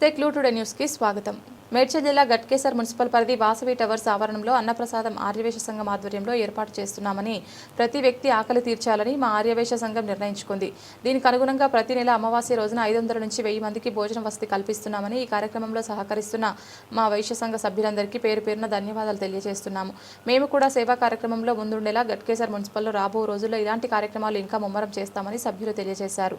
తెక్లూ today న్యూస్కి స్వాగతం. మేడ్చల్ జిల్లా గట్కేసర్ మున్సిపల్ పరిధి వాసవి టవర్స్ ఆవరణంలో అన్నప్రసాదం ఆర్యవేశ సంఘం ఆధ్వర్యంలో ఏర్పాటు చేస్తున్నామని ప్రతి వ్యక్తి ఆకలి తీర్చాలని మా ఆర్యవేశ సంఘం నిర్ణయించుకుంది. దీనికి అనుగుణంగా ప్రతి నెల అమావాస్య రోజున ఐదు వందల నుంచి వెయ్యి మందికి భోజన వసతి కల్పిస్తున్నామని ఈ కార్యక్రమంలో సహకరిస్తున్న మా వైశ్య సంఘ సభ్యులందరికీ పేరు పేరున ధన్యవాదాలు తెలియజేస్తున్నాము. మేము కూడా సేవా కార్యక్రమంలో ముందుండేలా గట్కేసర్ మున్సిపల్లో రాబో రోజుల్లో ఇలాంటి కార్యక్రమాలు ఇంకా ముమ్మరం చేస్తామని సభ్యులు తెలియజేశారు.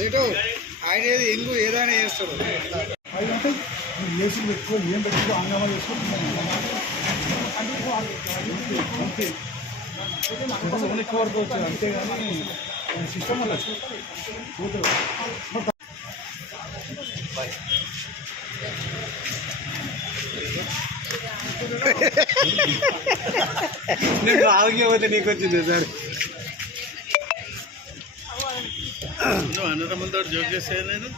ఏటో? ఆయన ఏది ఎంగు ఏదైనా చేస్తారు. అంటే ఏసీ పెట్టుకో ఏం పెట్టుకో హంగామా చేసుకో వరకు అంతేగాని సిస్టమ్ అలా నేను రాజకీయ పోతే నీకు వచ్చింది సార్. నువ్వు అన్నదమ్ములతో జోక్ చేసే నేను?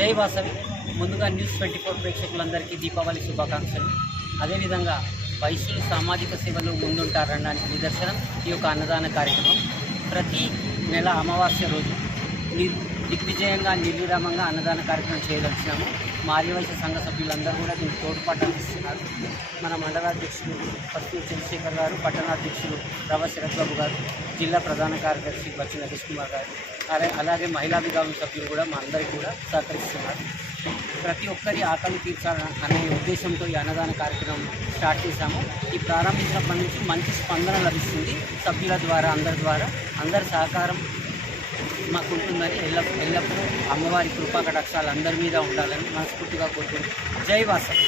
జై వాసవి. ముందుగా న్యూస్ ట్వంటీ ఫోర్ ప్రేక్షకులందరికీ దీపావళి శుభాకాంక్షలు. అదేవిధంగా వైశ్యులు సామాజిక సేవలో ముందుంటారనడానికి నిదర్శనం ఈ యొక్క అన్నదాన కార్యక్రమం. ప్రతి నెల అమావాస్య రోజు ని- దిగ్విజయంగా నిర్విరామంగా అన్నదాన కార్యక్రమం చేయదలిచినాము. మార్యవైశ్య సంఘ సభ్యులందరూ కూడా దీనికి తోడ్పాటు అందిస్తున్నారు. మన మండలాధ్యక్షులు ఫస్ట్ చంద్రశేఖర్ గారు పట్టణాధ్యక్షులు రవ శరత్ బాబు గారు జిల్లా ప్రధాన కార్యదర్శి బచ్చి నరేష్ కుమార్ గారు అరే అలాగే మహిళా విభాగం సభ్యులు కూడా మా అందరికీ కూడా సహకరిస్తున్నారు. ప్రతి ఒక్కరి ఆకలి తీర్చాలని అనే ఉద్దేశంతో ఈ అన్నదాన కార్యక్రమం స్టార్ట్ చేశాము. ఈ ప్రారంభించినప్పటి నుంచి మంచి స్పందన లభిస్తుంది సభ్యుల ద్వారా అందరి ద్వారా. అందరి సహకారం మాకు ఉంటుందని ఎల్లప్పుడూ ఎల్లప్పుడూ అమ్మవారి కృపా కటాక్షాలు అందరి మీద ఉండాలని మనస్ఫూర్తిగా కోరుకుంటున్నాను జై వాసం